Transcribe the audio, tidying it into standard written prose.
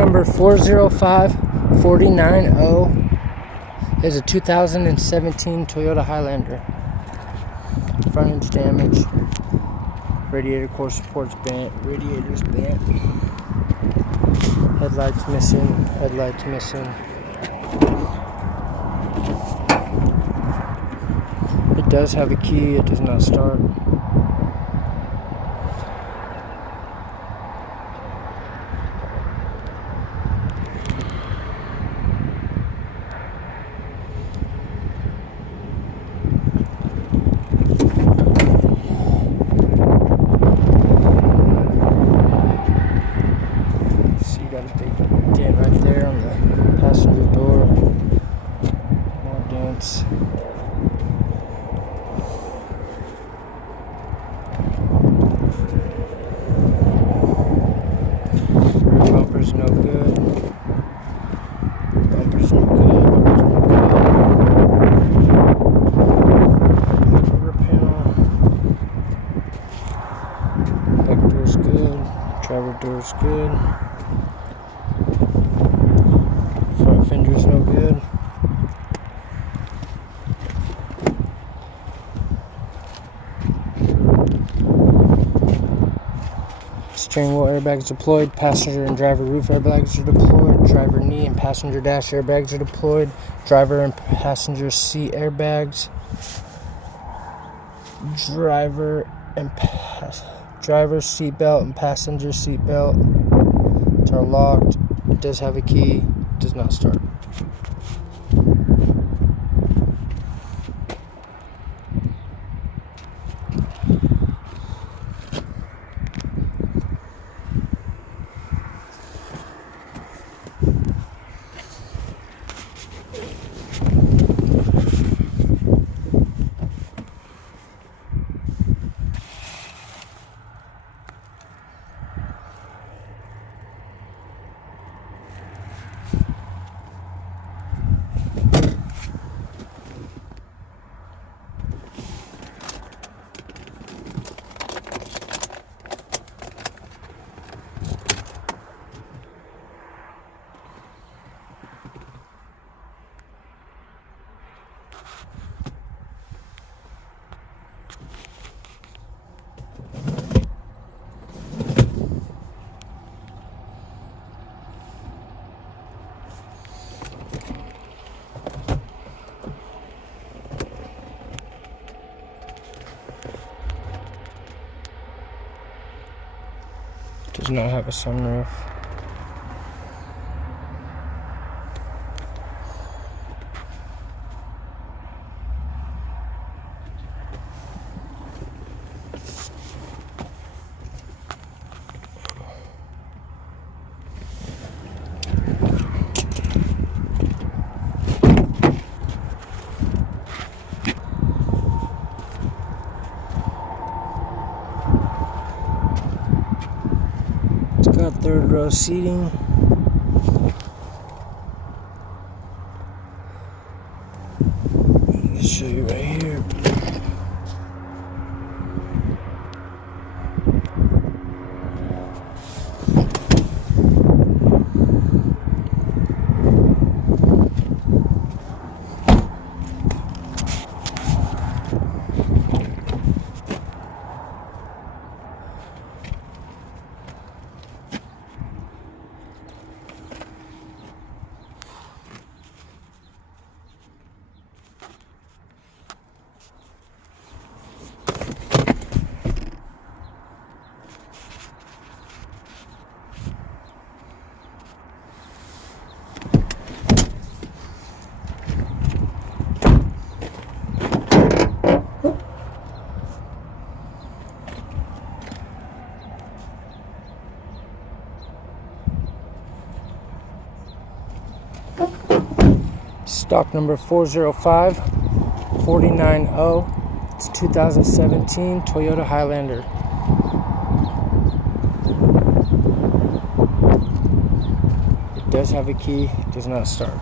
number 405490 is a 2017 Toyota Highlander. Front end damage. Radiator core supports bent. Radiator's bent. Headlights missing. Headlights missing. It does have a key. It does not start. Got a big dent right there on the passenger door. More dents. Rear bumper's no good. Bumper's no good. Rubber panel. Back door's good. Driver door's good. Front fender's no good. Steering wheel airbags deployed. Passenger and driver roof airbags are deployed. Driver knee and passenger dash airbags are deployed. Driver and passenger seat airbags. Driver seat belt and passenger seat belt are locked. It does have a key. Does not start. Does not have a sunroof. Got third row seating. I'll show you right here. Stock number 405490. It's 2017 Toyota Highlander. It does have a key, it does not start.